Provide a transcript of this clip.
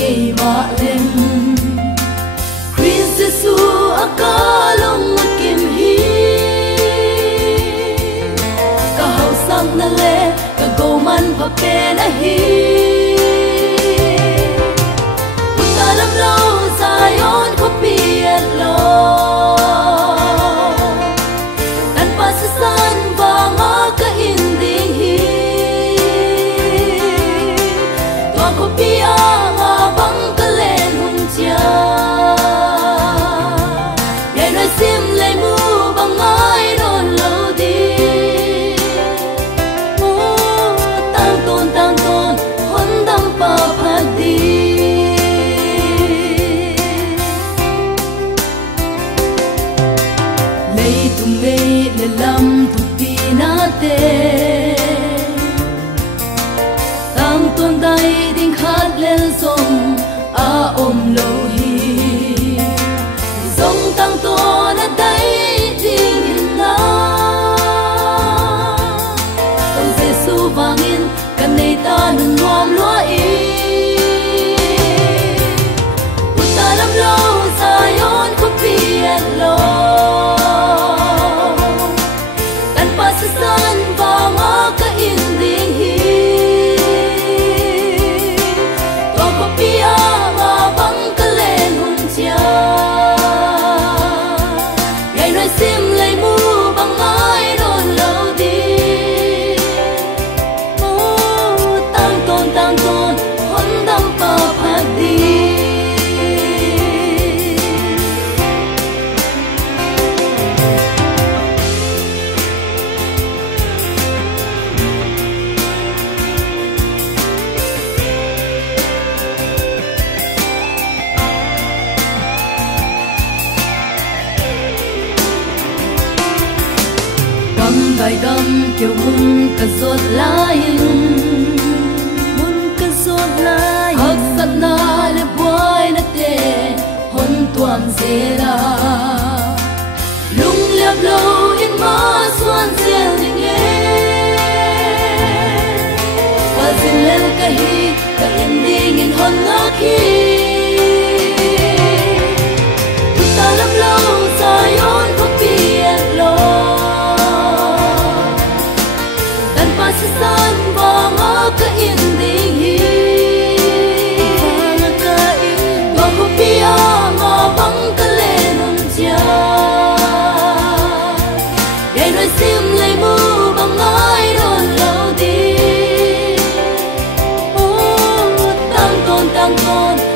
kei wa lem Chris Jesu akalong kim hi ka hau sang na le ka go man pa pe na hi utalam lo Zion ko pi lo tan pa sa san ba nga ka inding hi to ko pi nga bang ka len hun chia ye noi sim le mu bang ai non lo di mu tang ton hon dam pa pha di le lam tu pi na te tang ton dai ding khat len song a om lo hi song tang ton a dai ding na tong se su wangin kan nei ta nun nuam lo i utalam lo Zion ko pi lo san ba nga ka inding hi to ko pia nga bang ka len hun chia ngai noi sim lei mu bang ai non lo di mu tang ton hon dam pa pha di bài gam kêu hun ka zot lain hun ka zot lain hak sat na le boy na te hon tuam zela lung liap lo in ma suan zel ni nge wa zin lel ka hi ka ending in hon na ki ta lam lo Zion ko pi lo san ba nga ka inding hi ba ka in ba ko pia nga bang ka len hun chia ye noi sim lei mu bang ai don lo di tang ton